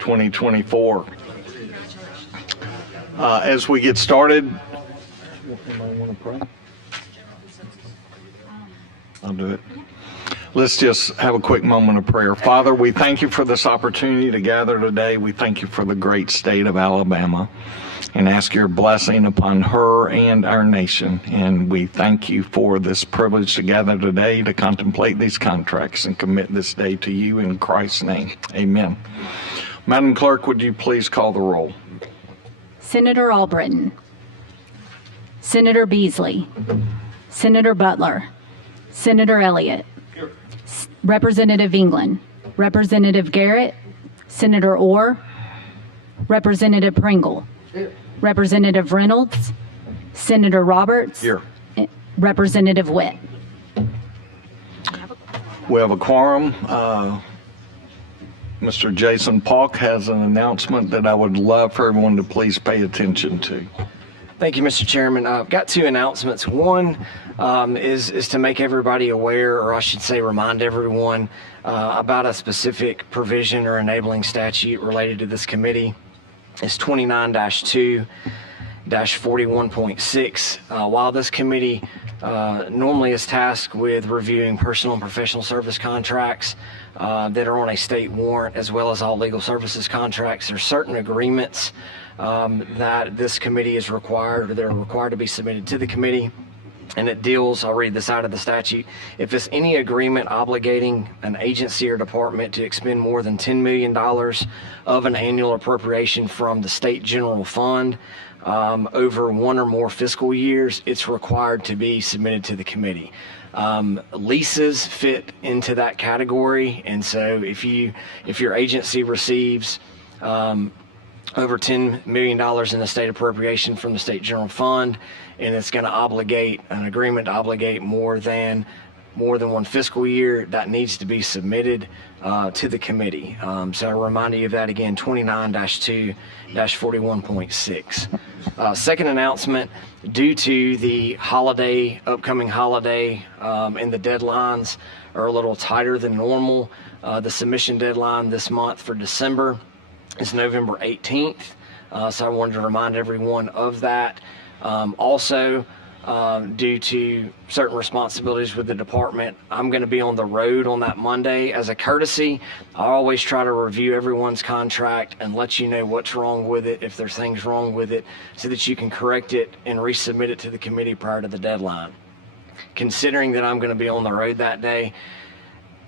2024. As we get started, I'll do it. Let's just have a quick moment of prayer. Father, we thank you for this opportunity to gather today. We thank you for the great state of Alabama and ask your blessing upon her and our nation. And we thank you for this privilege to gather today to contemplate these contracts and commit this day to you in Christ's name. Amen. Madam Clerk, would you please call the roll? Senator Albritton, Senator Beasley, Senator Butler, Senator Elliott, Representative England, Representative Garrett, Senator Orr, Representative Pringle, Representative Reynolds, Senator Roberts, Here. Representative Witt. We have a quorum. Mr. Jason Polk has an announcement that I would love for everyone to please pay attention to. Thank you, Mr. Chairman. I've got two announcements. One is to make everybody aware, or I should say remind everyone about a specific provision or enabling statute related to this committee. It's 29-2-41.6. While this committee normally is tasked with reviewing personal and professional service contracts that are on a state warrant, as well as all legal services contracts, there are certain agreements that this committee is required, or that are required to be submitted to the committee. And it deals, I'll read this out of the statute, if it's any agreement obligating an agency or department to expend more than $10 million of an annual appropriation from the state general fund over one or more fiscal years, it's required to be submitted to the committee. Leases fit into that category, and so if your agency receives over $10 million in the state appropriation from the state general fund, and it's going to obligate an agreement to obligate more than one fiscal year, that needs to be submitted to the committee. So I remind you of that again, 29-2-41.6. Second announcement, due to the upcoming holiday, and the deadlines are a little tighter than normal, the submission deadline this month for December is November 18th. So I wanted to remind everyone of that. Also, due to certain responsibilities with the department, I'm going to be on the road on that Monday. As a courtesy, I always try to review everyone's contract and let you know what's wrong with it, if there's things wrong with it, so that you can correct it and resubmit it to the committee prior to the deadline. Considering that I'm going to be on the road that day,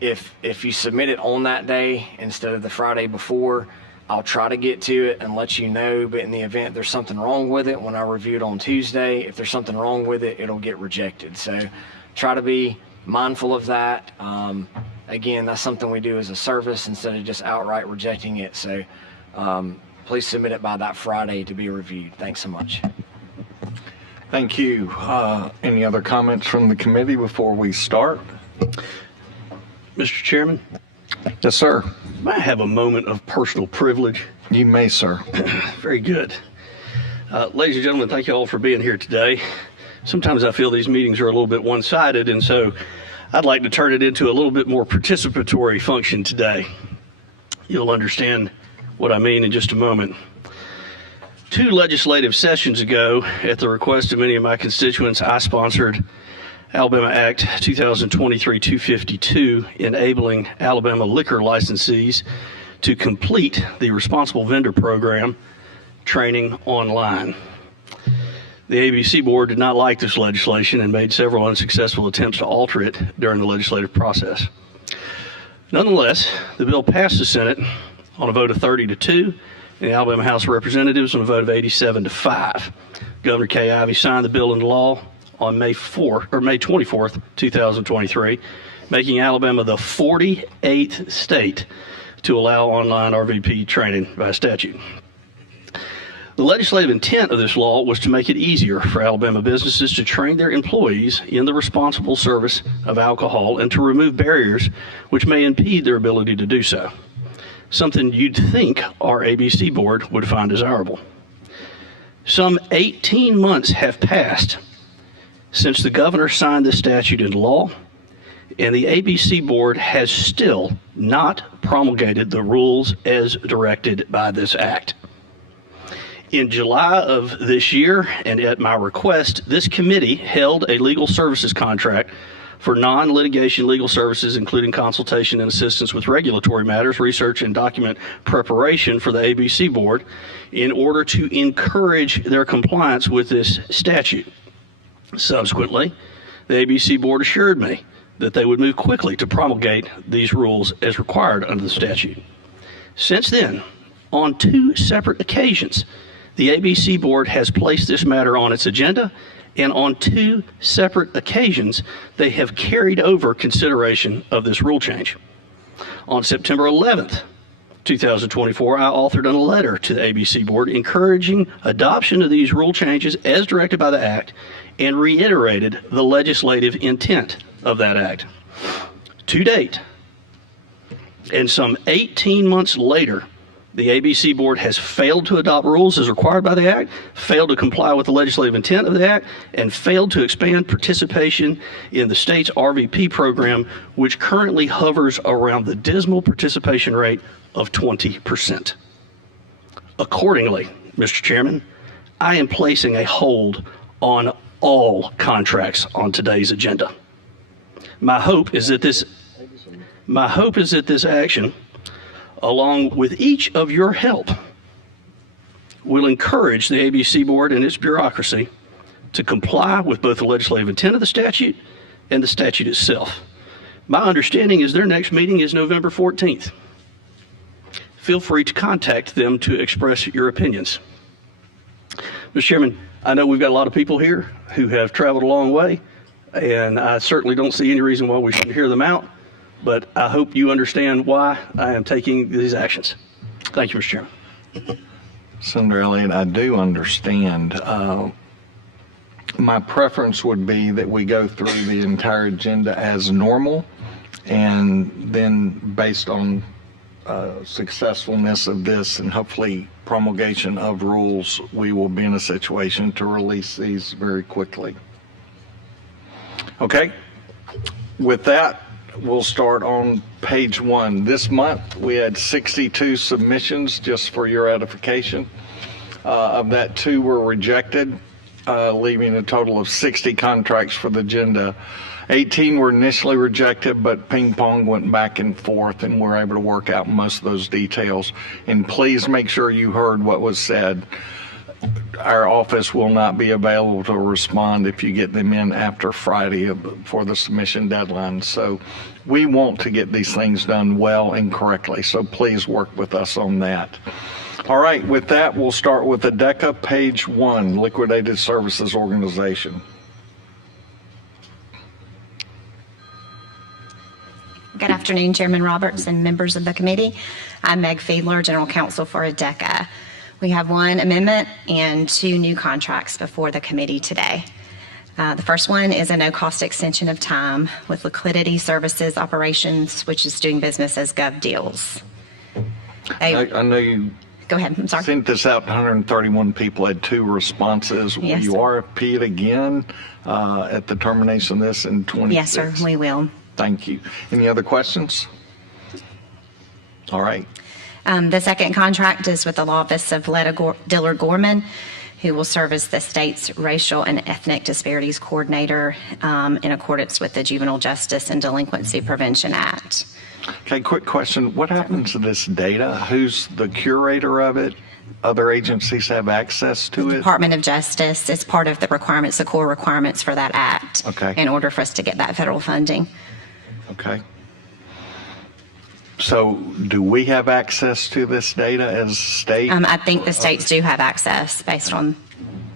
if you submit it on that day instead of the Friday before, I'll try to get to it and let you know, but in the event there's something wrong with it, when I review it on Tuesday, if there's something wrong with it, it'll get rejected. So try to be mindful of that. Again, that's something we do as a service instead of just outright rejecting it. So please submit it by that Friday to be reviewed. Thanks so much. Thank you. Any other comments from the committee before we start? Mr. Chairman? Yes, sir. I have a moment of personal privilege. You may, sir. Very good. Ladies and gentlemen, thank you all for being here today. Sometimes I feel these meetings are a little bit one-sided, and so I'd like to turn it into a little bit more participatory function today. You'll understand what I mean in just a moment. 2 legislative sessions ago, at the request of many of my constituents, I sponsored Alabama Act 2023-252, enabling Alabama liquor licensees to complete the responsible vendor program training online. The ABC board did not like this legislation and made several unsuccessful attempts to alter it during the legislative process. Nonetheless, the bill passed the Senate on a vote of 30-2, and the Alabama House of Representatives on a vote of 87-5. Governor Kay Ivey signed the bill into law on May 24th, 2023, making Alabama the 48th state to allow online RVP training by statute. The legislative intent of this law was to make it easier for Alabama businesses to train their employees in the responsible service of alcohol and to remove barriers which may impede their ability to do so, something you'd think our ABC board would find desirable. Some 18 months have passed since the governor signed this statute into law, and the ABC Board has still not promulgated the rules as directed by this act. In July of this year, and at my request, this committee held a legal services contract for non-litigation legal services, including consultation and assistance with regulatory matters, research, and document preparation for the ABC Board in order to encourage their compliance with this statute. Subsequently, the ABC Board assured me that they would move quickly to promulgate these rules as required under the statute. Since then, on 2 separate occasions, the ABC Board has placed this matter on its agenda, and on 2 separate occasions, they have carried over consideration of this rule change. On September 11th, 2024, I authored a letter to the ABC Board encouraging adoption of these rule changes as directed by the Act and reiterated the legislative intent of that Act. To date, and some 18 months later, the ABC Board has failed to adopt rules as required by the Act, failed to comply with the legislative intent of the Act, and failed to expand participation in the state's RVP program, which currently hovers around the dismal participation rate of 20%. Accordingly, Mr. Chairman, I am placing a hold on all contracts on today's agenda. My hope is that this action, along with each of your help, will encourage the ABC Board and its bureaucracy to comply with both the legislative intent of the statute and the statute itself. My understanding is their next meeting is November 14th. Feel free to contact them to express your opinions. Mr. Chairman, I know we've got a lot of people here who have traveled a long way, and I certainly don't see any reason why we shouldn't hear them out. But I hope you understand why I am taking these actions. Thank you, Mr. Chairman. Senator Elliott, I do understand. My preference would be that we go through the entire agenda as normal, and then based on successfulness of this and hopefully promulgation of rules, we will be in a situation to release these very quickly. Okay, with that, we'll start on page 1. This month, we had 62 submissions, just for your edification. Of that, 2 were rejected, leaving a total of 60 contracts for the agenda. 18 were initially rejected, but ping pong went back and forth, and we're able to work out most of those details. And please make sure you heard what was said. Our office will not be available to respond if you get them in after Friday for the submission deadline. So we want to get these things done well and correctly. So please work with us on that. All right, with that, we'll start with ADECA, page 1, Liquidated Services Organization. Good afternoon, Chairman Roberts and members of the committee. I'm Meg Fiedler, General Counsel for ADECA. We have 1 amendment and 2 new contracts before the committee today. The first one is a no-cost extension of time with Liquidity Services Operations, which is doing business as GovDeals. I know you Go ahead, I'm sorry. sent this out to 131 people, had 2 responses. Will Yes, you sir. RFP it again at the termination of this in 26? Yes, sir, we will. Thank you. Any other questions? All right. The second contract is with the Law Office of Letta Dillard Gorman, who will serve as the state's Racial and Ethnic Disparities Coordinator in accordance with the Juvenile Justice and Delinquency Prevention Act. Okay, quick question. What happens to this data? Who's the curator of it? Other agencies have access to it? Department of Justice is part of the requirements, the core requirements for that act. Okay. In order for us to get that federal funding. Okay. So do we have access to this data as state? I think the states do have access based on,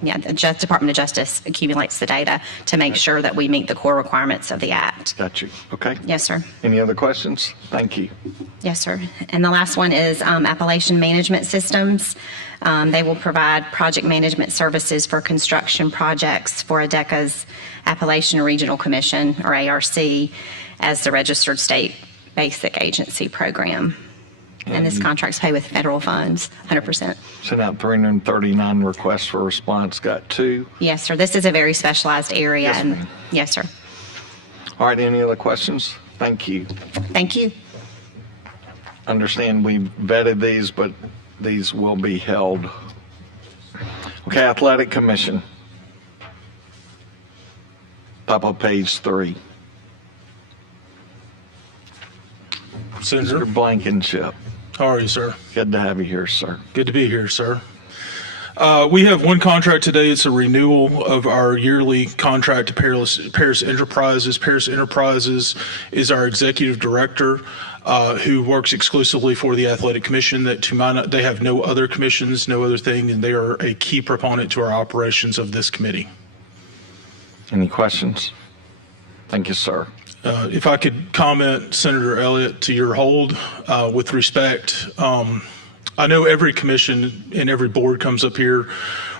the Department of Justice accumulates the data to make sure that we meet the core requirements of the act. Got you. Okay. Yes, sir. Any other questions? Thank you. Yes, sir. And the last one is Appalachian Management Systems. They will provide project management services for construction projects for ADECA's Appalachian Regional Commission, or ARC, as the registered state basic agency program. And this contract's paid with federal funds, 100%. Sent out 339 requests for response, got 2. Yes, sir. This is a very specialized area. Yes, ma'am. Yes, sir. All right, any other questions? Thank you. Thank you. Understand we vetted these, but these will be held. Okay, Athletic Commission. Top of page 3. Senator, Mr. Blankenship, how are you, sir? good to have you here, sir. Good to be here, sir. We have one contract today. It's a renewal of our yearly contract to Paris Enterprises. Paris Enterprises is our executive director who works exclusively for the Athletic Commission. That to my they have no other commissions, no other thing, and they are a key proponent to our operations of this committee. Any questions? Thank you, sir. If I could comment, Senator Elliott, to your hold with respect. I know every commission and every board comes up here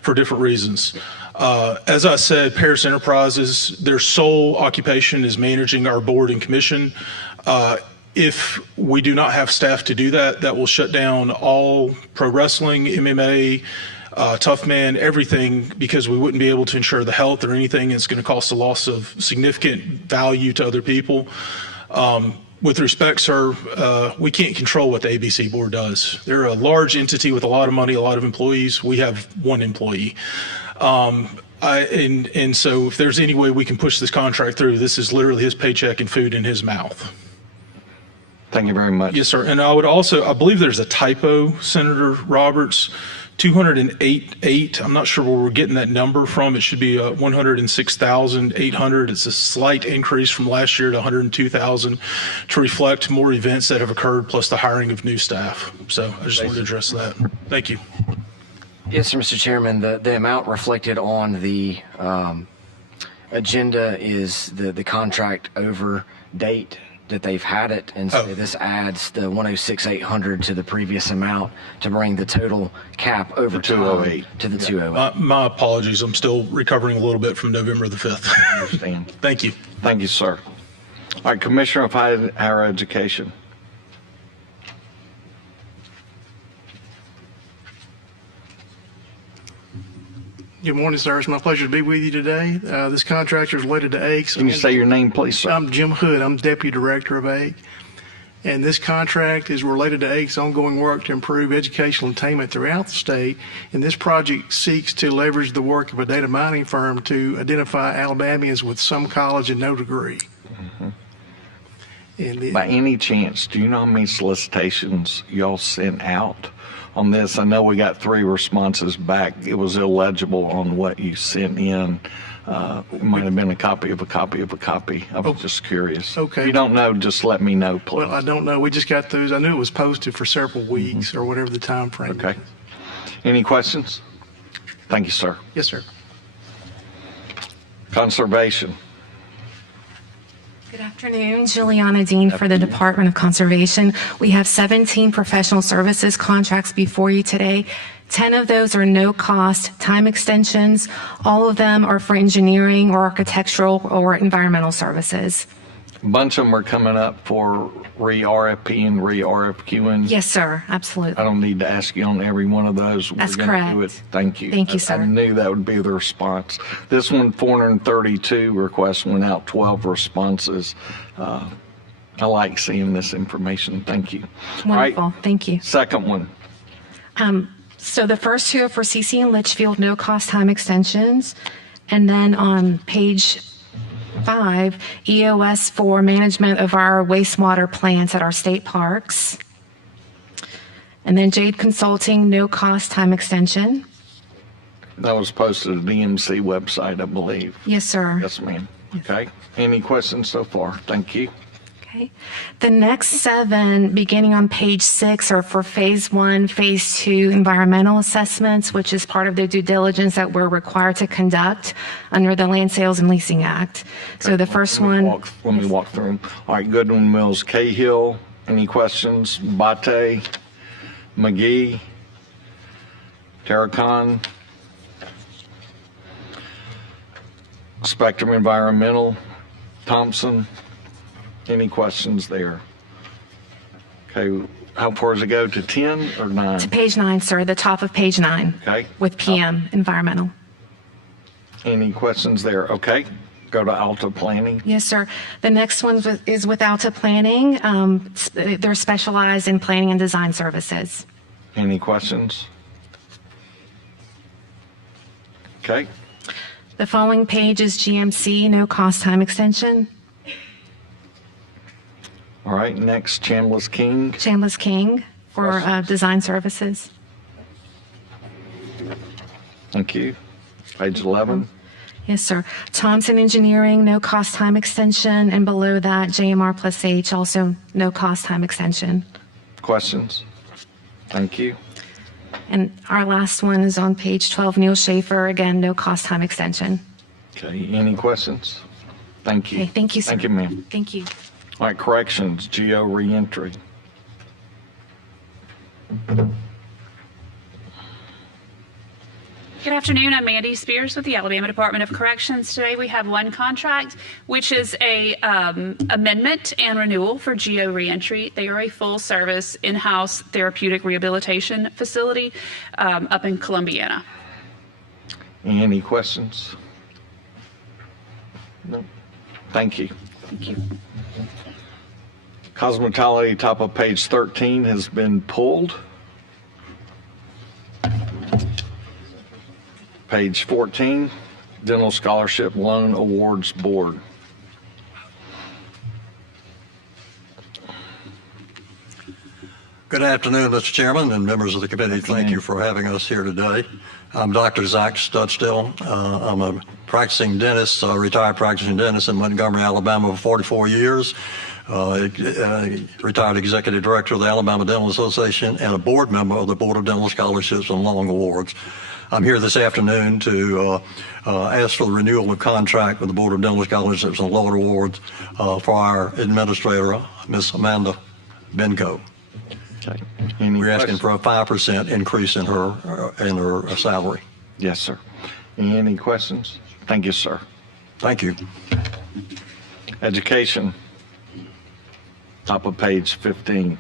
for different reasons. As I said, Paris Enterprises, their sole occupation is managing our board and commission. If we do not have staff to do that, that will shut down all pro wrestling, MMA, Tough Man, everything, because we wouldn't be able to ensure the health or anything. It's going to cost a loss of significant value to other people. With respect, sir, we can't control what the ABC board does. They're a large entity with a lot of money, a lot of employees. We have one employee. And so if there's any way we can push this contract through, this is literally his paycheck and food in his mouth. Thank you very much. Yes, sir. And I would also, I believe there's a typo, Senator Roberts, 208.8. I'm not sure where we're getting that number from. It should be 106,800. It's a slight increase from last year to 102,000 to reflect more events that have occurred plus the hiring of new staff. So I just wanted to address that. Thank you. Yes, sir, Mr. Chairman. The amount reflected on the agenda is the contract over date that they've had it, and so this adds the 106,800 to the previous amount to bring the total cap over To 208. to the 208. My apologies. I'm still recovering a little bit from November the 5th. Understand. Thank you. Thank you, sir. All right, Commissioner of Higher Education. Good morning, sir. It's my pleasure to be with you today. This contract is related to AICS. Can you say your name, please, sir? I'm Jim Hood. I'm Deputy Director of AIC. And this contract is related to AIC's ongoing work to improve educational attainment throughout the state. And this project seeks to leverage the work of a data mining firm to identify Alabamians with some college and no degree. And By any chance, do you know how many solicitations y'all sent out on this? I know we got 3 responses back. It was illegible on what you sent in. It might have been a copy of a copy of a copy. I was just curious. Okay. If you don't know, just let me know, please. well, I don't know. We just got those. I knew it was posted for several weeks or whatever the time frame. Okay. Any questions? Thank you, sir. Yes, sir. Conservation. Good afternoon, Juliana Dean for the Department of Conservation. We have 17 professional services contracts before you today. 10 of those are no-cost time extensions. All of them are for engineering or architectural or environmental services. A bunch of them are coming up for re-RFP and re-RFQing. Yes, sir, absolutely. I don't need to ask you on every one of those. That's We're gonna do correct. it. Thank you. Thank you, I sir. knew that would be the response. This one, 432 requests went out, 12 responses. I like seeing this information. Thank you. All right, Wonderful, thank you. second one. So the first 2 are for CC and Litchfield, no-cost time extensions. And then on page 5, EOS for management of our wastewater plants at our state parks. And then Jade Consulting, no-cost time extension. That was posted at the DMC website, I believe. Yes, sir. Yes, ma'am. Okay. Any questions so far? Thank you. Okay. The next 7, beginning on page 6, are for phase 1, phase 2 environmental assessments, which is part of the due diligence that we're required to conduct under the Land Sales and Leasing Act. So the first Let me one, walk through them. All right, Goodwin Mills, Cahill. Any questions? Bate, McGee, Terracon, Spectrum Environmental, Thompson. Any questions there? Okay, how far does it go, to 10 or 9? to page 9, sir, the top of page 9. Okay. With PM Environmental. Any questions there? Okay. go to Alta Planning. Yes, sir. The next one is with Alta Planning. They're specialized in planning and design services. Any questions? Okay, The following page is GMC, no cost time extension. all right, next, Chambliss King. Chambliss King for design services. Thank you. Page 11. Yes, sir. Thompson Engineering, no cost time extension. And below that, JMR plus H, also no cost time extension. Questions? Thank you. And our last one is on page 12, Neil Schaefer, again, no cost time extension. Okay, any questions? Thank you. Okay, thank you, sir. Thank you, ma'am. Thank you. All right, corrections, Geo reentry. Good afternoon. I'm Mandy Spears with the Alabama Department of Corrections. Today we have one contract, which is a amendment and renewal for Geo Reentry. They are a full-service in-house therapeutic rehabilitation facility up in Columbiana. Any questions? No. Thank you. Thank you. Cosmetology, top of page 13, has been pulled. Page 14, Dental Scholarship Loan Awards Board. Good afternoon, Mr. Chairman and members of the committee. Thank you for having us here today. I'm Dr. Zach Studstill. I'm a practicing dentist, retired practicing dentist in Montgomery, Alabama for 44 years. Retired executive director of the Alabama Dental Association and a board member of the Board of Dental Scholarships and Loan Awards. I'm here this afternoon to ask for the renewal of contract with the Board of Dental Scholarships and Loan Awards for our administrator, Ms. Amanda Benko. Okay. Any We're asking questions? for a 5% increase in her salary. Yes, sir. Any questions? Thank you, sir. Thank you. Education, top of page 15.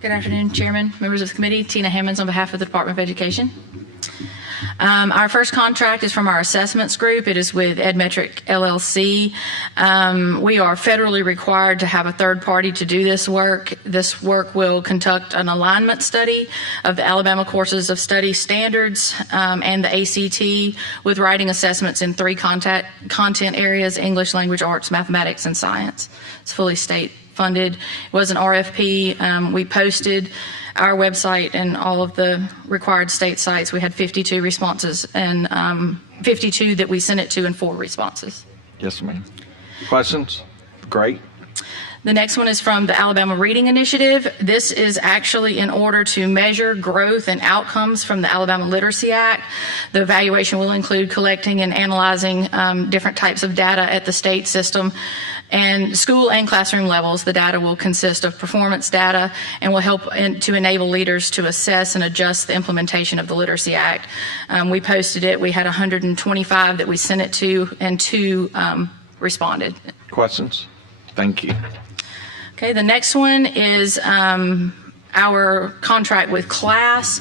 Good afternoon, Chairman, members of the committee. Tina Hammonds on behalf of the Department of Education. Our first contract is from our assessments group. It is with Edmetric LLC. We are federally required to have a third party to do this work. This work will conduct an alignment study of the Alabama Courses of Study Standards and the ACT with writing assessments in 3 content areas: English, language arts, mathematics, and science. It's fully state funded. It was an RFP. We posted our website and all of the required state sites. We had 52 responses and 52 that we sent it to and 4 responses. Yes, ma'am. Questions? Great. The next one is from the Alabama Reading Initiative. This is actually in order to measure growth and outcomes from the Alabama Literacy Act. The evaluation will include collecting and analyzing different types of data at the state system and school and classroom levels. The data will consist of performance data and will help to enable leaders to assess and adjust the implementation of the Literacy Act. We posted it. We had 125 that we sent it to, and 2 responded. Questions? Thank you. Okay, the next one is our contract with CLASS.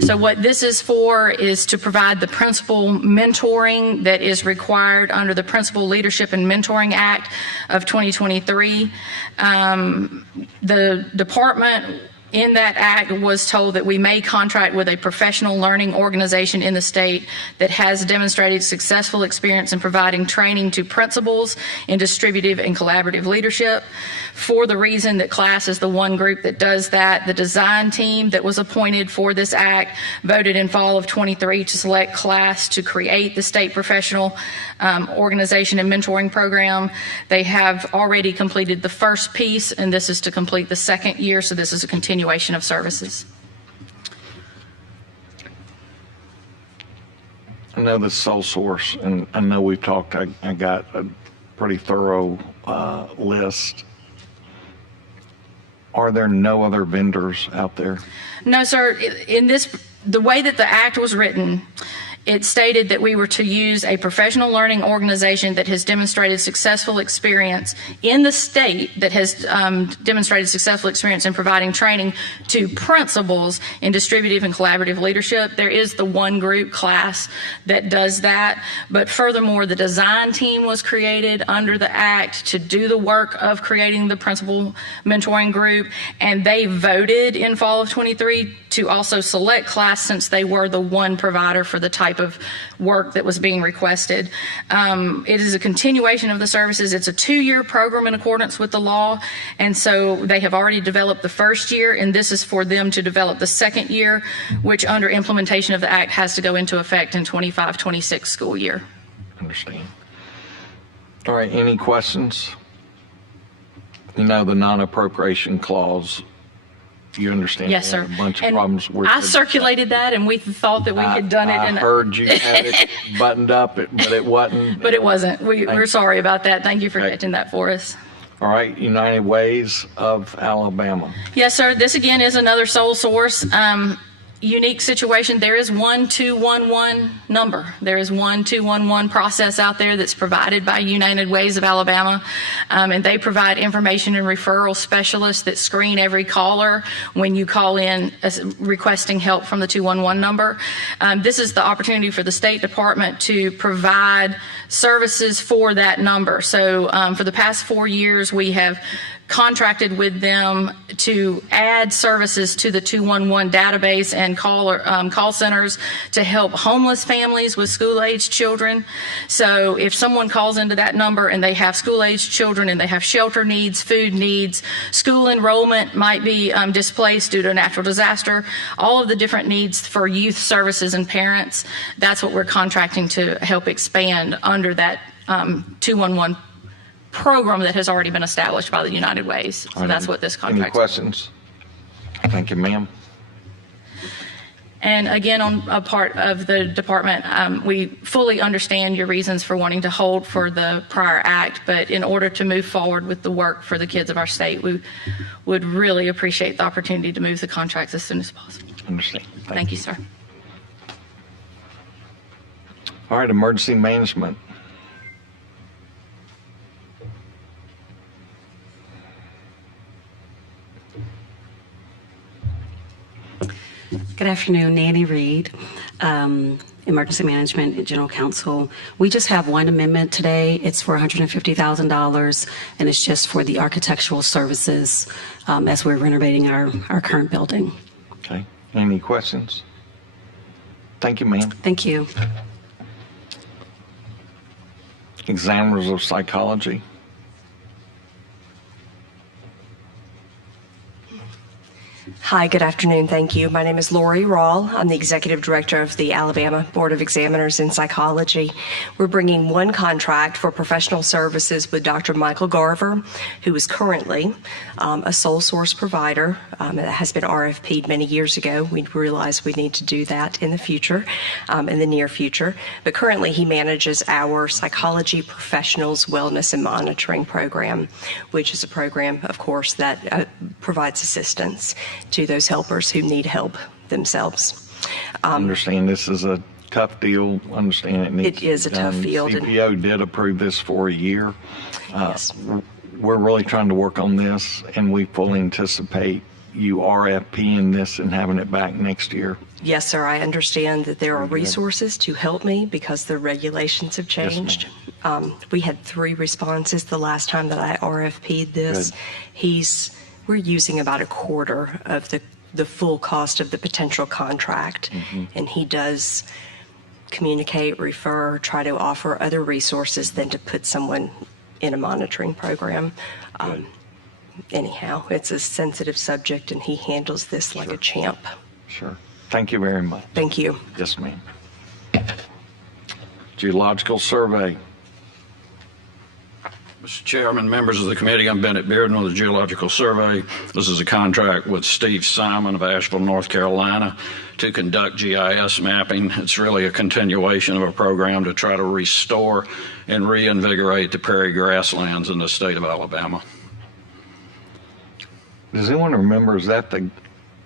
So what this is for is to provide the principal mentoring that is required under the Principal Leadership and Mentoring Act of 2023. The department in that act was told that we may contract with a professional learning organization in the state that has demonstrated successful experience in providing training to principals in distributive and collaborative leadership. For the reason that CLASS is the one group that does that, the design team that was appointed for this act voted in fall of 23 to select CLASS to create the state professional organization and mentoring program. They have already completed the first piece, and this is to complete the second year, so this is a continuation of services. I know the sole source, and I know we've talked, I got a pretty thorough list. Are there no other vendors out there? No, sir. In this, the way that the act was written, it stated that we were to use a professional learning organization that has demonstrated successful experience in the state, that has demonstrated successful experience in providing training to principals in distributive and collaborative leadership. There is the one group class that does that, but furthermore, the design team was created under the Act to do the work of creating the principal mentoring group, and they voted in fall of 23 to also select class since they were the one provider for the type of work that was being requested. It is a continuation of the services. It's a 2-year program in accordance with the law, and so they have already developed the first year, and this is for them to develop the second year, which under implementation of the Act has to go into effect in 25-26 school year. Understand. All right, any questions? You know the non-appropriation clause, you understand? Yes, sir. We had a bunch of And problems with I it. circulated that, and we thought that we had done it. I and heard you had it buttoned up, but it wasn't. But it wasn't. We're sorry about that. Thank you for Okay. catching that for us. All right, United Ways of Alabama. Yes, sir. This again is another sole source. Unique situation. There is 1211 number. There is 1211 process out there that's provided by United Ways of Alabama, and they provide information and referral specialists that screen every caller when you call in requesting help from the 211 number. This is the opportunity for the State Department to provide services for that number. So for the past 4 years, we have contracted with them to add services to the 211 database and call centers to help homeless families with school-aged children. So if someone calls into that number and they have school-aged children and they have shelter needs, food needs, school enrollment might be displaced due to a natural disaster, all of the different needs for youth services and parents, that's what we're contracting to help expand under that 211 program that has already been established by the United Ways. So that's what this contract is. Any questions? Thank you, ma'am. And again, on a part of the department, we fully understand your reasons for wanting to hold for the prior act, but in order to move forward with the work for the kids of our state, we would really appreciate the opportunity to move the contracts as soon as possible. Understand. Thank you, sir. All right, emergency management. Good afternoon, Nanny Reed, Emergency Management and General Counsel. We just have one amendment today. It's for $150,000, and it's just for the architectural services as we're renovating our current building. Okay. Any questions? Thank you, ma'am. Thank you. Examiners of psychology. Hi, good afternoon. Thank you. My name is Lori Rawl. I'm the Executive Director of the Alabama Board of Examiners in Psychology. We're bringing one contract for professional services with Dr. Michael Garver, who is currently a sole source provider that has been RFP'd many years ago. We realize we need to do that in the future, in the near future. But currently he manages our Psychology Professionals Wellness and Monitoring Program, which is a program, of course, that provides assistance to those helpers who need help themselves. Understand this is a tough deal. Understand it needs It is a to be done. tough field, and- CPO did approve this for a year. Yes. We're really trying to work on this, and we fully anticipate you RFPing this and having it back next year. Yes, sir. I understand that there are resources to help me because the regulations have changed. We had 3 responses the last time that I RFP'd this. Good. We're using about a quarter of the full cost of the potential contract. And he does communicate, refer, try to offer other resources than to put someone in a monitoring program. Anyhow, it's a sensitive subject and he handles this like a champ. Sure. Thank you very much. Thank you. Yes, ma'am. Geological survey. Mr. Chairman, members of the committee, I'm Bennett Bearden with the Geological Survey. This is a contract with Steve Simon of Asheville, North Carolina to conduct GIS mapping. It's really a continuation of a program to try to restore and reinvigorate the prairie grasslands in the state of Alabama. Does anyone remember, is that the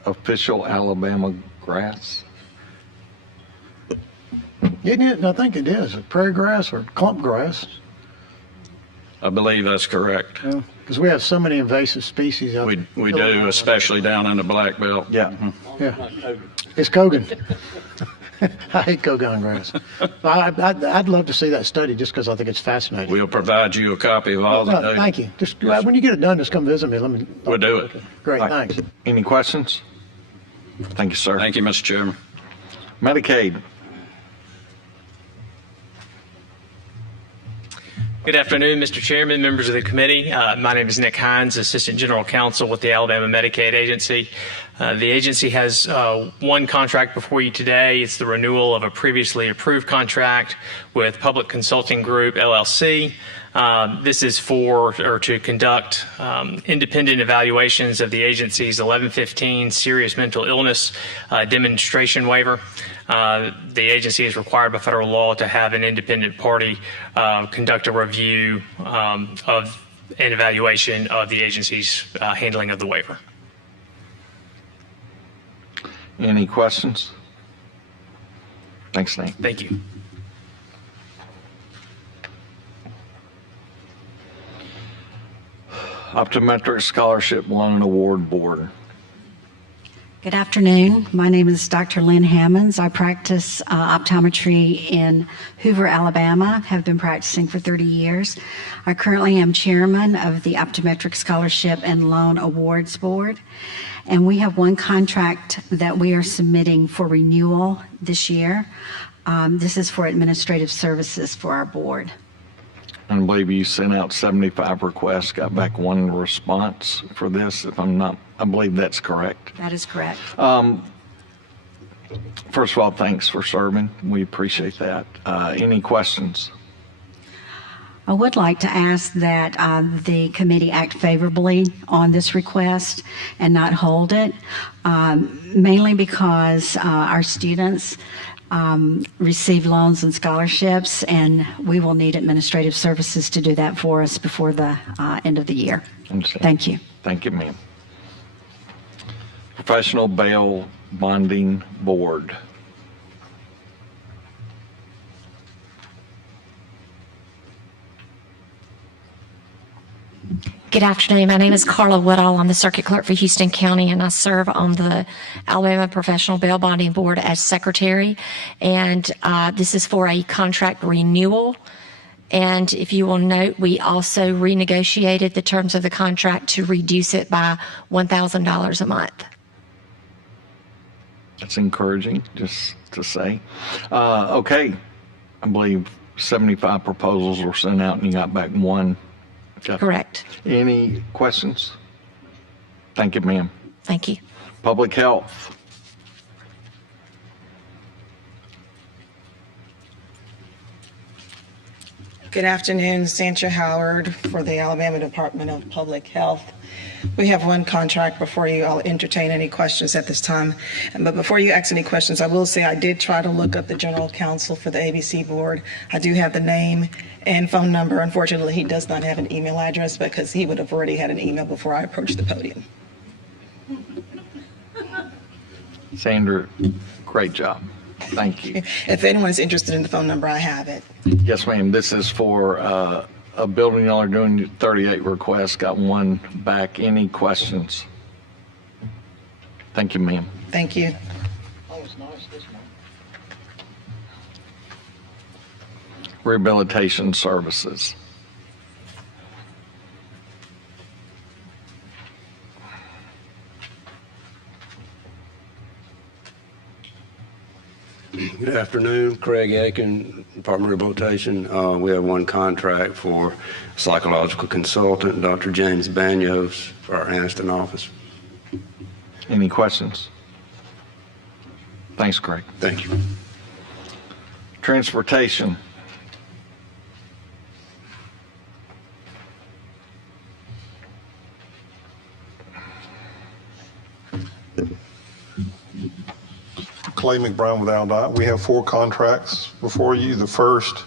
official Alabama grass? Isn't it? I think it is. Prairie grass or clump grass. I believe that's correct. Because we have so many invasive species out there. We do, especially down in the Black Belt. Yeah. Yeah. It's Kogan. I hate Kogan grass. I'd love to see that study just because I think it's fascinating. We'll provide you a copy of all the No, data. thank you. Just when you get it done, just come visit me. We'll do it. Great, All right. thanks. Any questions? Thank you, sir. Thank you, Mr. Chairman. Medicaid. Good afternoon, Mr. Chairman, members of the committee. My name is Nick Hines, Assistant General Counsel with the Alabama Medicaid Agency. The agency has one contract before you today. It's the renewal of a previously approved contract with Public Consulting Group, LLC. This is to conduct independent evaluations of the agency's 1115 serious mental illness demonstration waiver. The agency is required by federal law to have an independent party conduct a review of an evaluation of the agency's handling of the waiver. Any questions? Thanks, Nate. Thank you. Optometric Scholarship Loan and Award Board. Good afternoon. My name is Dr. Lynn Hammonds. I practice optometry in Hoover, Alabama, have been practicing for 30 years. I currently am chairman of the Optometric Scholarship and Loan Awards Board, and we have one contract that we are submitting for renewal this year. This is for administrative services for our board. I believe you sent out 75 requests, got back one response for this, I believe that's correct. That is correct. First of all, thanks for serving. We appreciate that. Any questions? I would like to ask that the committee act favorably on this request and not hold it, mainly because our students receive loans and scholarships, and we will need administrative services to do that for us before the end of the year. Thank you. Thank you, ma'am. Professional Bail Bonding Board. Good afternoon. My name is Carla Woodall. I'm the Circuit Clerk for Houston County, and I serve on the Alabama Professional Bail Bonding Board as Secretary. And this is for a contract renewal. And if you will note, we also renegotiated the terms of the contract to reduce it by $1,000 a month. That's encouraging, just to say. Okay, I believe 75 proposals were sent out and you got back one. Correct. Any questions? Thank you, ma'am. Thank you. Public Health. Good afternoon, Sandra Howard for the Alabama Department of Public Health. We have one contract before you. I'll entertain any questions at this time. But before you ask any questions, I will say I did try to look up the general counsel for the ABC board. I do have the name and phone number. Unfortunately, he does not have an email address because he would have already had an email before I approached the podium. Sandra, great job. Thank you. If anyone's interested in the phone number, I have it. Yes, ma'am. This is for a building y'all are doing 38 requests, got one back. Any questions? Thank you, ma'am. Thank you. Rehabilitation Services. Good afternoon, Craig Aiken, Department of Rehabilitation. We have one contract for psychological consultant, Dr. James Banyos, for our Anniston office. Any questions? Thanks, Craig. Thank you. Transportation. Clay McBrown with AlDOT. We have 4 contracts before you. The first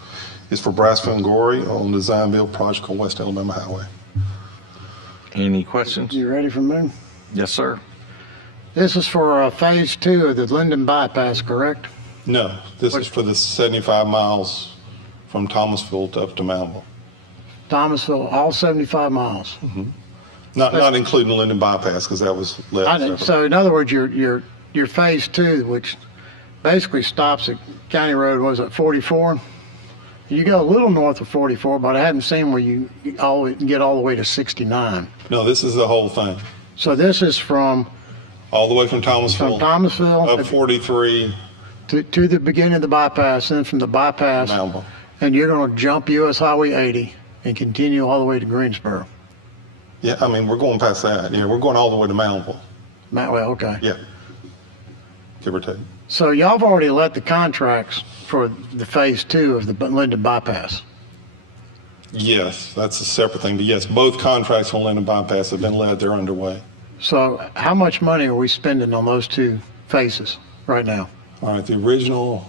is for Brassfield and Gorey on the design build project on West Alabama Highway. Any questions? You ready for me? Yes, sir. This is for phase 2 of the Linden bypass, correct? No, this is for the 75 miles from Thomasville up to Mountville. Thomasville, all 75 miles. Not including Linden Bypass, because that was left. So in other words, your phase 2, which basically stops at County Road, was it 44? You go a little north of 44, but I hadn't seen where you get all the way to 69. No, this is the whole thing. So this is from all the way from Thomasville, up 43 to the beginning of the bypass, then from the bypass, Mountville. And you're going to jump US Highway 80 and continue all the way to Greensboro. Yeah, I mean, we're going past that. Yeah, we're going all the way to Mountville. Well, okay. Yeah, give or take. So y'all have already let the contracts for the phase 2 of the Linden bypass. Yes, that's a separate thing. But yes, both contracts on Linden Bypass have been let. They're underway. So how much money are we spending on those 2 phases right now? All right, the original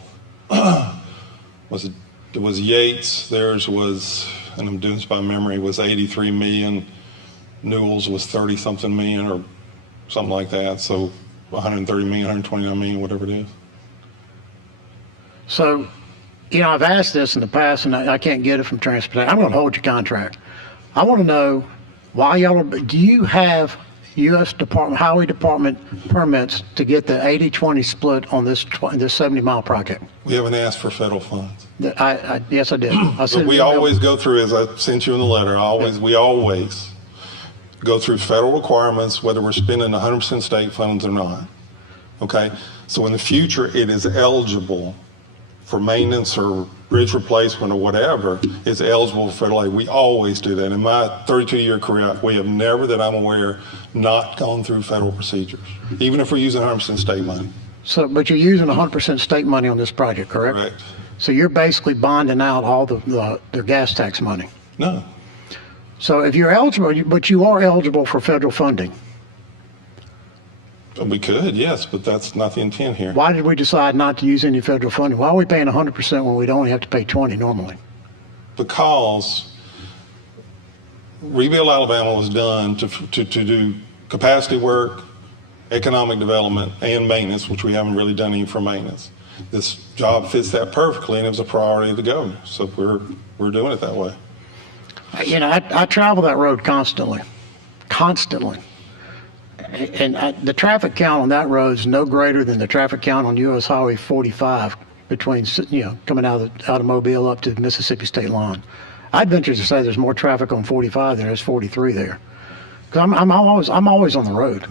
was Yates. Theirs was, and I'm doing this by memory, was 83 million. Newell's was 30 something million or something like that. So 130 million, 129 million, whatever it is. So, I've asked this in the past, and I can't get it from transportation. I'm going to hold your contract. I want to know why do you have U.S. Highway Department permits to get the 80-20 split on this 70-mile project? We haven't asked for federal funds. Yes, I did. But we always go through, as I sent you in the letter, we always go through federal requirements, whether we're spending 100% state funds or not. Okay? So in the future, it is eligible for maintenance or bridge replacement or whatever, it's eligible for federal aid. We always do that. In my 32-year career, we have never, that I'm aware, not gone through federal procedures, even if we're using 100% state money. So, but you're using 100% state money on this project, correct? Correct. So you're basically bonding out all their gas tax money? No. So if you're eligible, but you are eligible for federal funding? We could, yes, but that's not the intent here. Why did we decide not to use any federal funding? Why are we paying 100% when we'd only have to pay 20 normally? Because Rebuild Alabama was done to do capacity work, economic development, and maintenance, which we haven't really done any for maintenance. This job fits that perfectly, and it was a priority of the governor. So we're doing it that way. I travel that road constantly. And the traffic count on that road is no greater than the traffic count on U.S. Highway 45 between, coming out of Mobile up to the Mississippi state line. I'd venture to say there's more traffic on 45 than there's 43 there. Because I'm always on the road.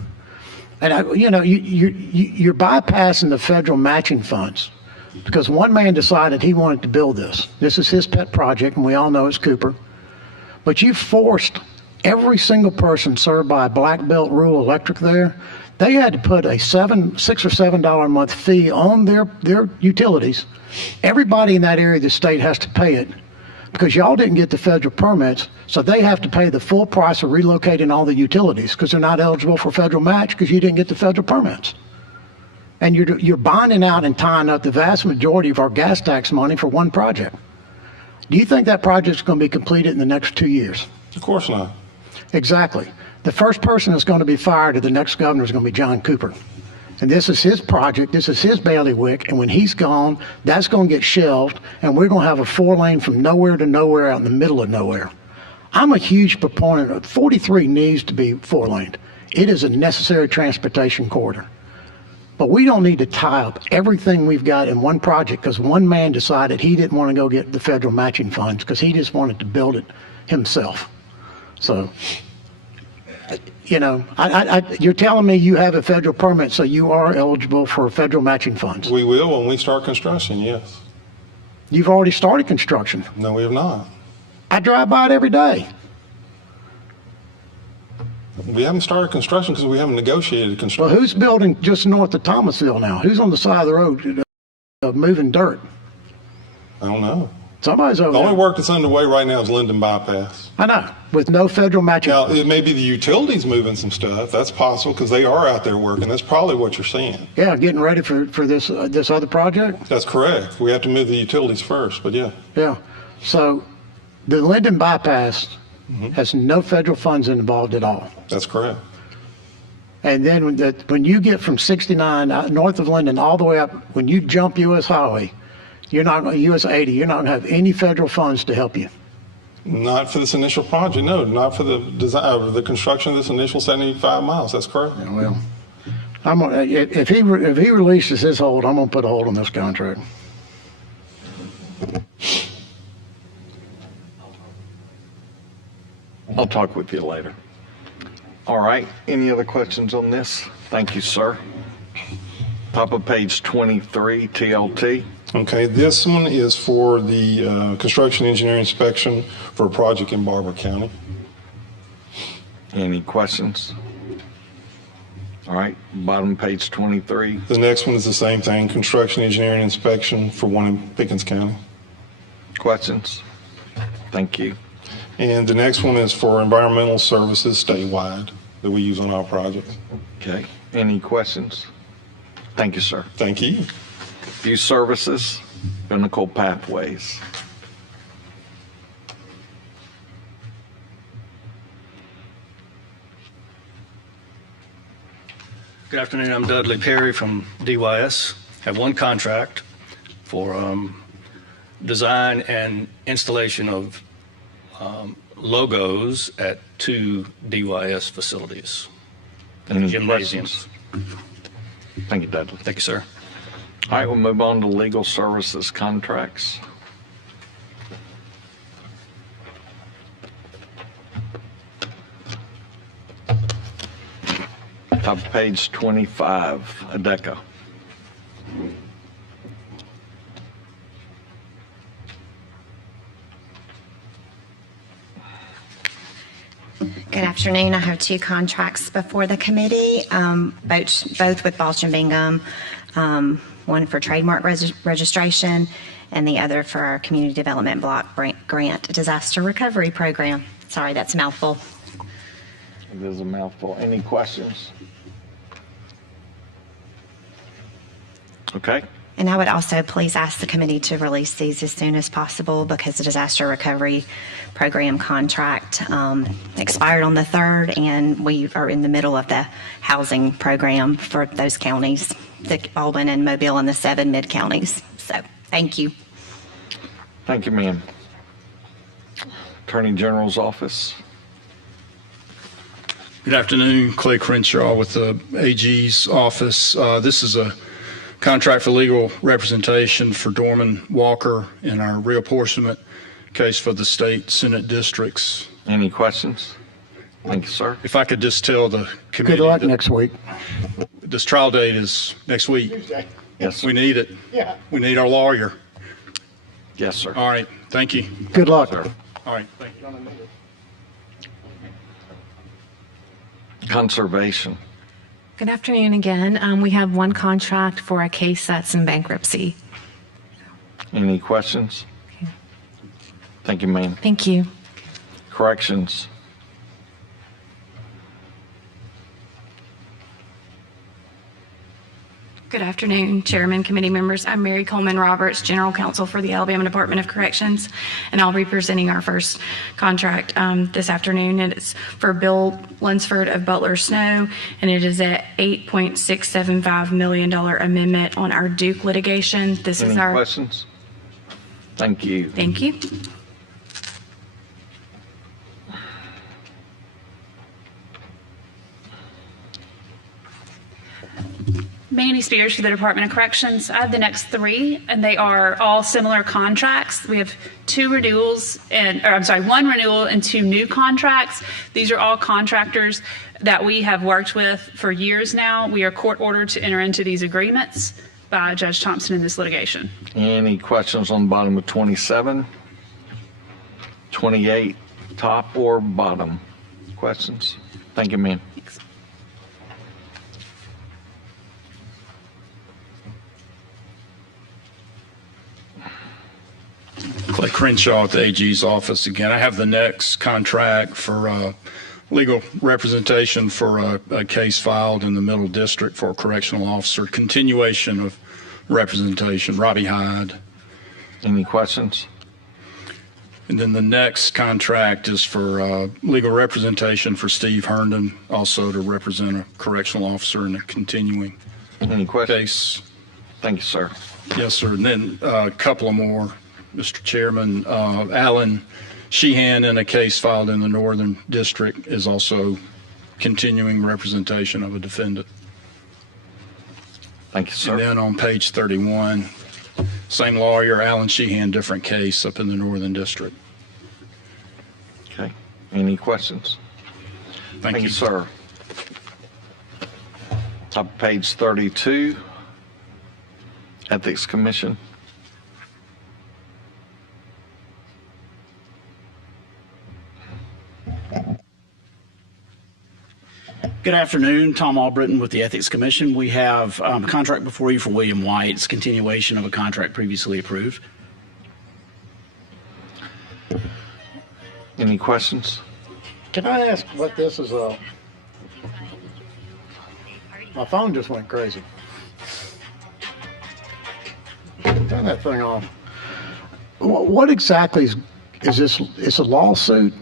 And you're bypassing the federal matching funds because one man decided he wanted to build this. This is his pet project, and we all know it's Cooper. But you forced every single person served by a Black Belt Rural Electric there. They had to put a $6 or $7 a month fee on their utilities. Everybody in that area of the state has to pay it because y'all didn't get the federal permits, so they have to pay the full price of relocating all the utilities because they're not eligible for federal match because you didn't get the federal permits. And you're bonding out and tying up the vast majority of our gas tax money for one project. Do you think that project's going to be completed in the next 2 years? Of course not. Exactly. The first person that's going to be fired to the next governor is going to be John Cooper. And this is his project, this is his bailiwick, and when he's gone, that's going to get shelved, and we're going to have a 4-lane from nowhere to nowhere out in the middle of nowhere. I'm a huge proponent of 43 needs to be 4-laned. It is a necessary transportation corridor. But we don't need to tie up everything we've got in one project because one man decided he didn't want to go get the federal matching funds because he just wanted to build it himself. So, you're telling me you have a federal permit, so you are eligible for federal matching funds. We will when we start construction, yes. You've already started construction. No, we have not. I drive by it every day. We haven't started construction because we haven't negotiated construction. Well, who's building just north of Thomasville now? Who's on the side of the road moving dirt? I don't know. Somebody's over there. The only there. work that's underway right now is Linden Bypass. I know, with no federal matching. Now, it may be the utilities moving some stuff. That's possible because they are out there working. That's probably what you're seeing. Yeah, getting ready for this other project? That's correct. We have to move the utilities first, but yeah. Yeah. So the Linden Bypass has no federal funds involved at all. That's correct. And then when you get from 69 out north of Linden all the way up, when you jump US Highway, US 80, you're not going to have any federal funds to help you. Not for this initial project, no, not for the design, the construction of this initial 75 miles. That's correct. Yeah, well, if he releases his hold, I'm going to put a hold on this contract. I'll talk with you later. All right. Any other questions on this? Thank you, sir. Top of page 23, TLT. Okay, this one is for the construction engineering inspection for a project in Barber County. Any questions? All right, bottom page 23. The next one is the same thing, construction engineering inspection for one in Pickens County. Questions? Thank you. And the next one is for environmental services statewide that we use on our projects. Okay, any questions? Thank you, sir. Thank you. Youth Services, Pinnacle Pathways. Good afternoon. I'm Dudley Perry from DYS. Have one contract for design and installation of logos at 2 DYS facilities. Any Gymnasiums. Thank you, Dudley. Thank you, sir. All right, we'll move on to legal services contracts. Top of page 25, ADECA. Good afternoon. I have two contracts before the committee, both with Balch and Bingham, one for trademark registration and the other for our Community Development Block Grant Disaster Recovery Program. Sorry, that's a mouthful. It is a mouthful. Any questions? Okay. And I would also please ask the committee to release these as soon as possible because the disaster recovery program contract expired on the 3rd, and we are in the middle of the housing program for those counties, the Baldwin and Mobile and the 7 mid-counties. So thank you. Thank you, ma'am. Attorney General's Office. Good afternoon, Clay Crenshaw with the AG's office. This is a contract for legal representation for Dorman Walker in our reapportionment case for the state Senate districts. Any questions? Thank you, sir. If I could just tell the committee. Good luck next week. This trial date is next week. Tuesday. Yes. We need it. Yeah. We need our lawyer. Yes, sir. All right. Thank you. Good luck. Sir. All right. Thank you. Conservation. Good afternoon again. We have one contract for a case that's in bankruptcy. Any questions? Thank you, ma'am. Thank you. Corrections. Good afternoon, Chairman, committee members. I'm Mary Coleman Roberts, General Counsel for the Alabama Department of Corrections, and I'll be presenting our first contract this afternoon. It's for Bill Lunsford of Butler Snow, and it is a $8.675 million amendment on our Duke litigation. This is Any our questions? Thank you. Thank you. Manny Spears for the Department of Corrections. I have the next three, and they are all similar contracts. We have one renewal and 2 new contracts. These are all contractors that we have worked with for years now. We are court ordered to enter into these agreements by Judge Thompson in this litigation. Any questions on the bottom of 27? 28, top or bottom? Questions? Thank you, ma'am. Clay Crenshaw at the AG's office again. I have the next contract for legal representation for a case filed in the Middle District for a correctional officer. Continuation of representation. Robbie Hyde. Any questions? And then the next contract is for legal representation for Steve Herndon, also to represent a correctional officer in a continuing Any questions? case. Thank you, sir. Yes, sir. And then a couple of more, Mr. Chairman. Alan Sheehan, in a case filed in the Northern District, is also continuing representation of a defendant. Thank you, sir. And then on page 31, same lawyer, Alan Sheehan, different case up in the Northern District. Okay. Any questions? Thank you, sir. Top of page 32, Ethics Commission. Good afternoon. Tom Albritton with the Ethics Commission. We have a contract before you for William White. It's a continuation of a contract previously approved. Any questions? Can I ask what this is? My phone just went crazy. Turn that thing off. What exactly is this? It's a lawsuit?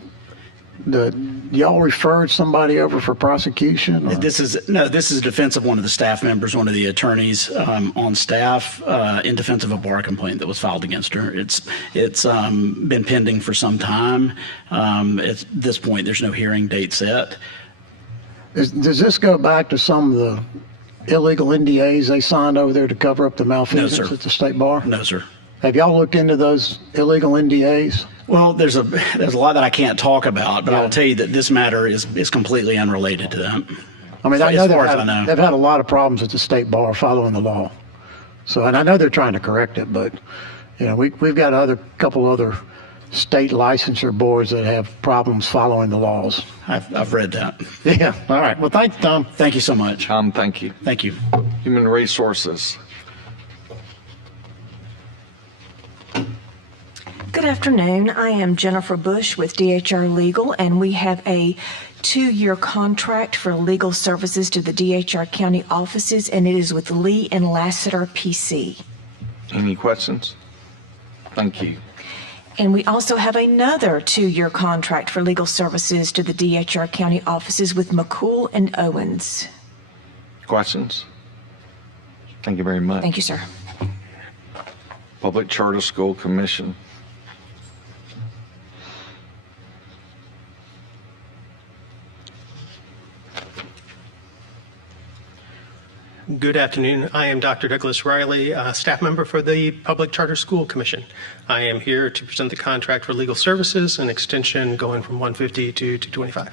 Y'all referred somebody over for prosecution? Or? This is a defense of one of the staff members, one of the attorneys on staff, in defense of a bar complaint that was filed against her. It's been pending for some time. At this point, there's no hearing date set. Does this go back to some of the illegal NDAs they signed over there to cover up the malfeasance at the state bar? No, sir. Have y'all looked into those illegal NDAs? Well, there's a lot that I can't talk about, but I'll tell you that this matter is completely unrelated to them. I mean, as far as I know. they've had a lot of problems at the state bar following the law. So, and I know they're trying to correct it, but we've got couple other state licensure boards that have problems following the laws. I've read that. Yeah. All right. Well, thanks, Tom. Thank you so much. Thank you. Thank you. Human Resources. Good afternoon. I am Jennifer Bush with DHR Legal, and we have a 2-year contract for legal services to the DHR county offices, and it is with Lee and Lassiter PC. Any questions? Thank you. And we also have another 2-year contract for legal services to the DHR county offices with McCool and Owens. Questions? Thank you very much. Thank you, sir. Public Charter School Commission. Good afternoon. I am Dr. Douglas Riley, staff member for the Public Charter School Commission. I am here to present the contract for legal services, an extension going from 150 to 225.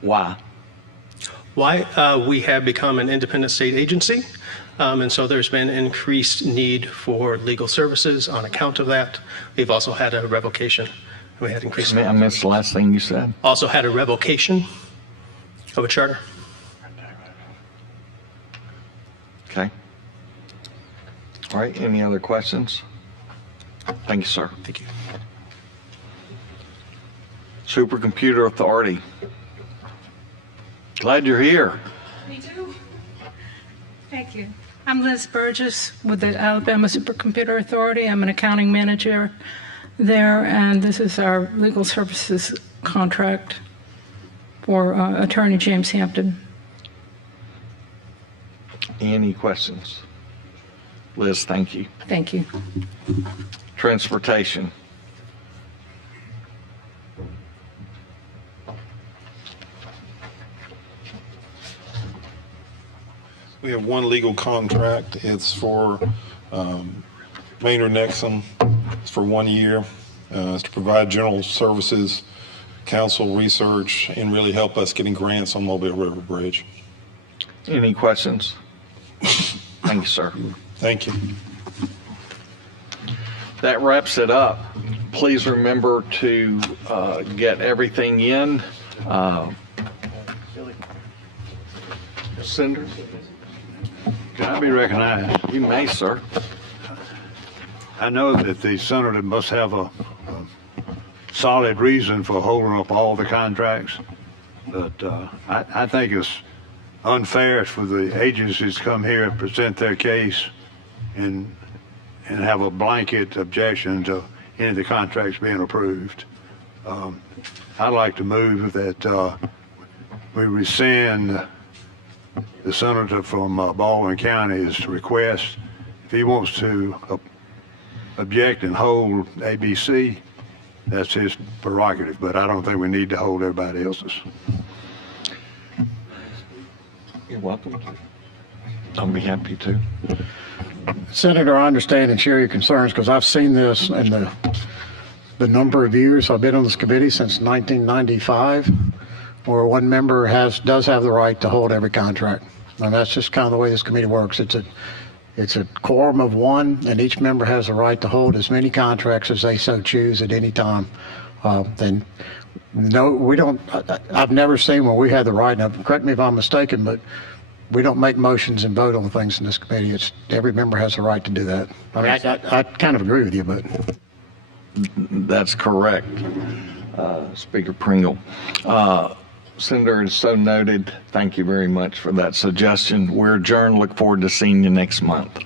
Why? We have become an independent state agency, and so there's been increased need for legal services on account of that. We've also had a revocation. We had increased. I missed the last thing you said. Also had a revocation of a charter. Okay. All right. Any other questions? Thank you, sir. Thank you. Supercomputer Authority. Glad you're here. Me too. Thank you. I'm Liz Burgess with the Alabama Supercomputer Authority. I'm an accounting manager there, and this is our legal services contract for Attorney James Hampton. Any questions? Liz, thank you. Thank you. Transportation. We have one legal contract. It's for Maynard Nexum. It's for 1 year. It's to provide general services, counsel, research, and really help us getting grants on Mobile River Bridge. Any questions? Thank you, sir. Thank you. That wraps it up. Please remember to get everything in. Cinder? Can I be recognized? You may, sir. I know that the senator must have a solid reason for holding up all the contracts, but I think it's unfair for the agencies to come here and present their case and and have a blanket objection to any of the contracts being approved. I'd like to move that we rescind the senator from Baldwin County's request. If he wants to object and hold ABC, that's his prerogative, but I don't think we need to hold everybody else's. You're welcome to. I'll be happy to. Senator, I understand and share your concerns because I've seen this in the number of years I've been on this committee since 1995, where one member does have the right to hold every contract. And that's just kind of the way this committee works. It's a quorum of one, and each member has the right to hold as many contracts as they so choose at any time. Then, no, we don't. I've never seen where we had the right. Now, correct me if I'm mistaken, but we don't make motions and vote on things in this committee. It's every member has the right to do that. I mean, I kind of agree with you, but that's correct, Speaker Pringle. Senator, it's so noted. Thank you very much for that suggestion. We're adjourned. Look forward to seeing you next month.